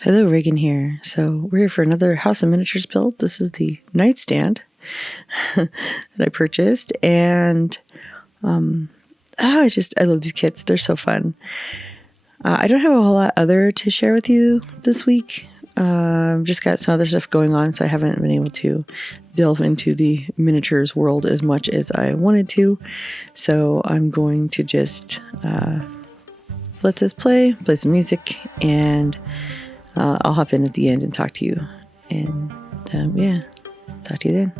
Hello, Reagan here. So we're here for another House of Miniatures build. This is the nightstand that I purchased, and I love these kits. They're so fun. I don't have a whole lot other to share with you this week. Just got some other stuff going on, so I haven't been able to delve into the miniatures world as much as I wanted to. So I'm going to just let this play some music, and I'll hop in at the end and talk to you. And talk to you then.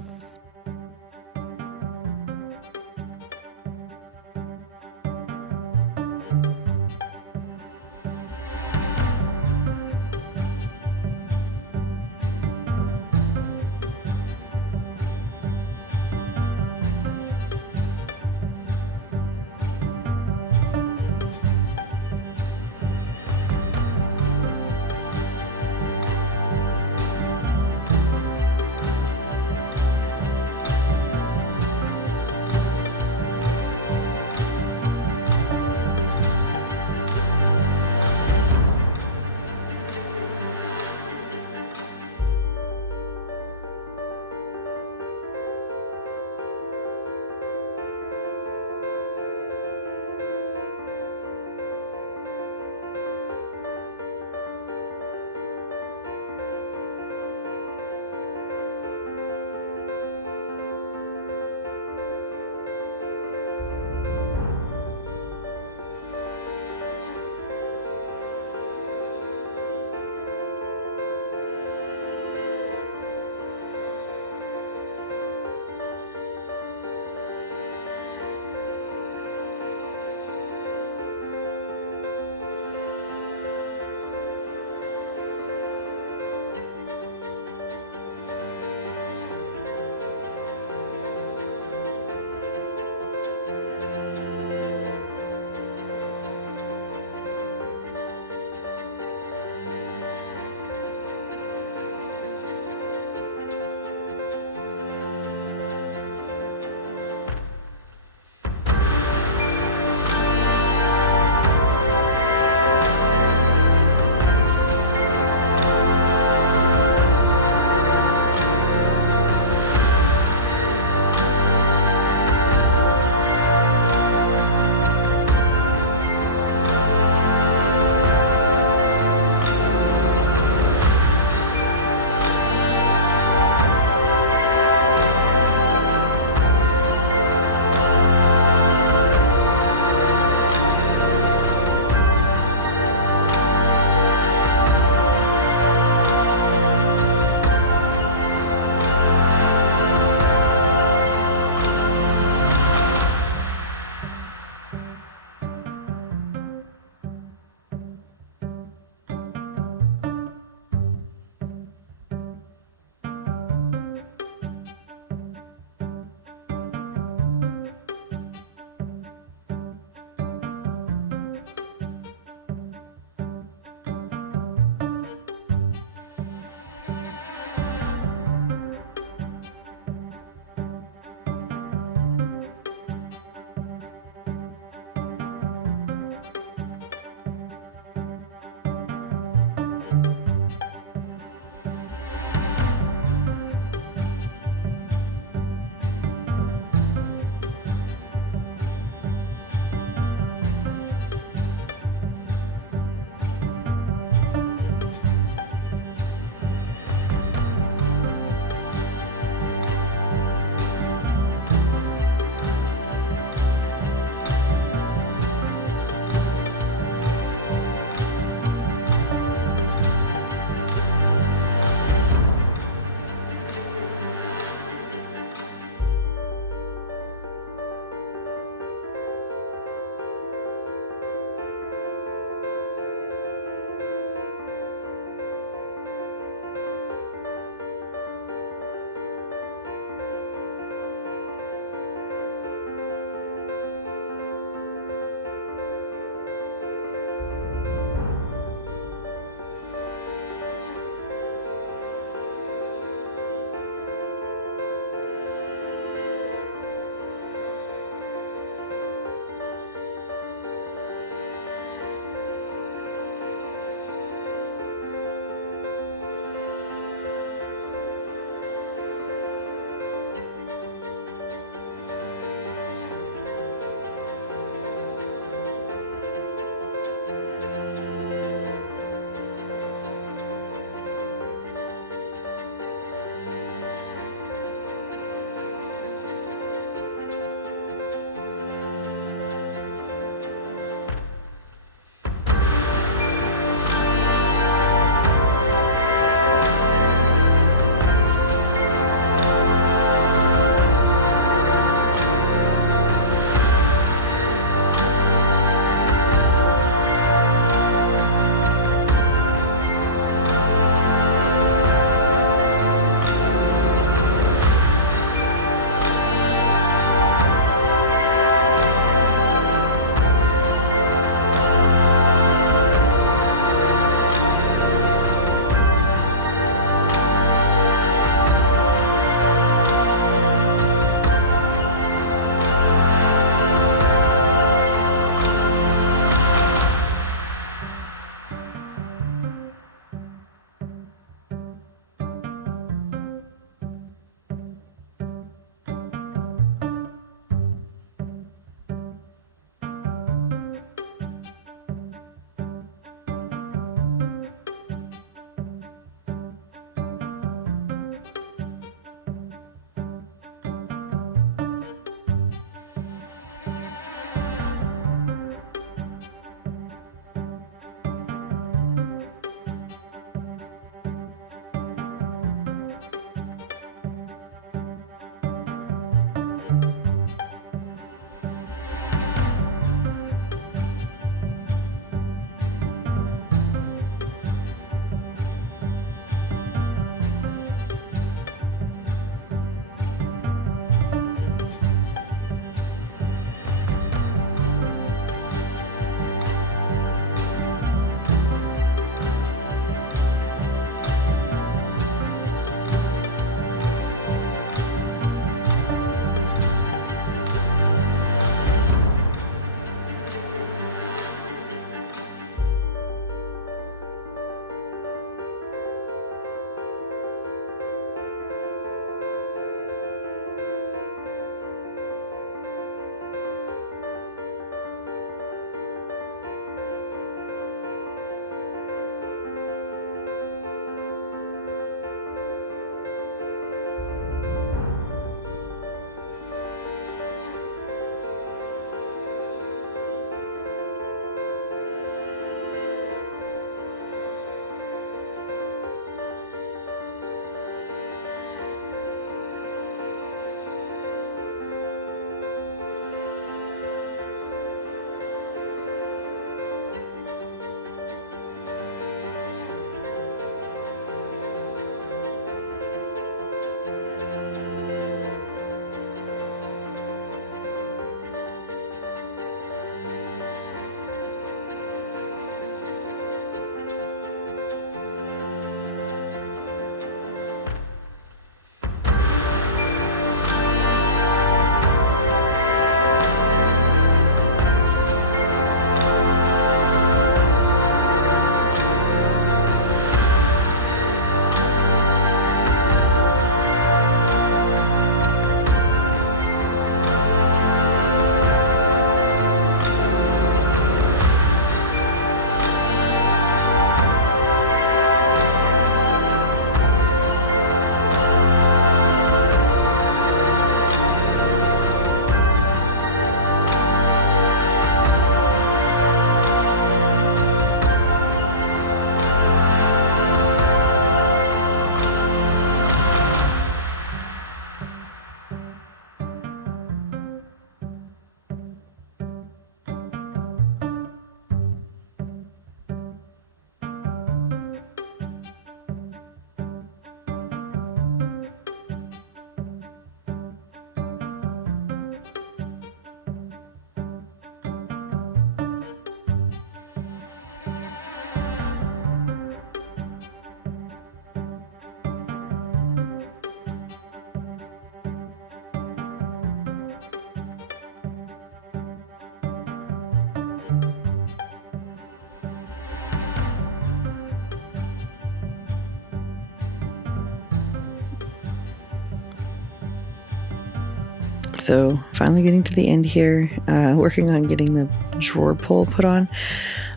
So finally getting to the end here, working on getting the drawer pull put on.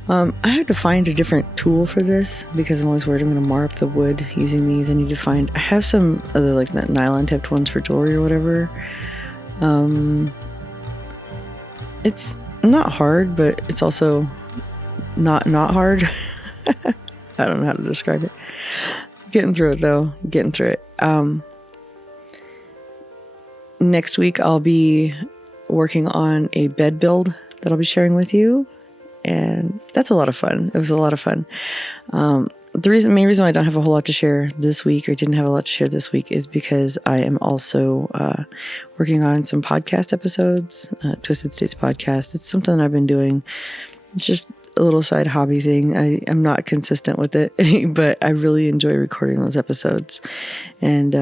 I had to find a different tool for this because I'm always worried I'm going to mar up the wood using these. I have some other like nylon tipped ones for jewelry or whatever. It's not hard, but it's also not hard. I don't know how to describe it. Getting through it though, Next week I'll be working on a bed build that I'll be sharing with you. And that's a lot of fun. It was a lot of fun. The main reason why I don't have a whole lot to share this week, or didn't have a lot to share this week, is because I am also working on some podcast episodes, Twisted States podcast. It's something that I've been doing. It's just a little side hobby thing. I'm not consistent with it, but I really enjoy recording those episodes. And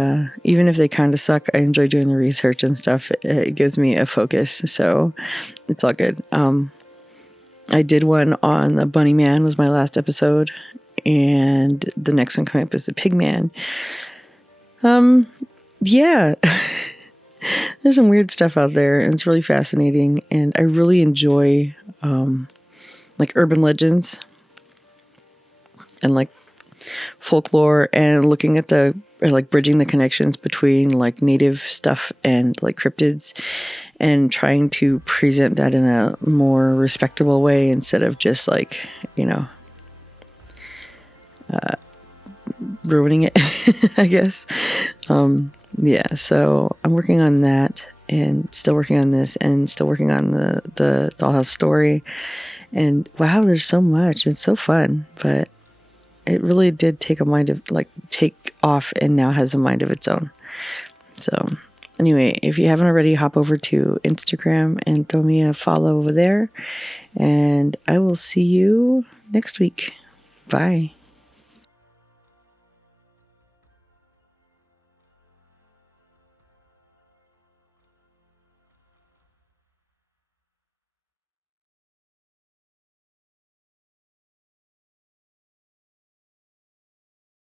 even if they kind of suck, I enjoy doing the research and stuff. It gives me a focus, so it's all good. I did one on the Bunny Man, was my last episode, and the next one coming up is the Pig Man. Yeah, there's some weird stuff out there, and it's really fascinating, and I really enjoy like urban legends and like folklore, and looking at bridging the connections between like native stuff and like cryptids, and trying to present that in a more respectable way instead of just like, ruining it, I guess. Yeah, so I'm working on that, and still working on this, and still working on the dollhouse story. And wow, there's so much. It's so fun, but it really did take off, and now has a mind of its own. So anyway, if you haven't already, hop over to Instagram and throw me a follow over there, and I will see you next week. Bye.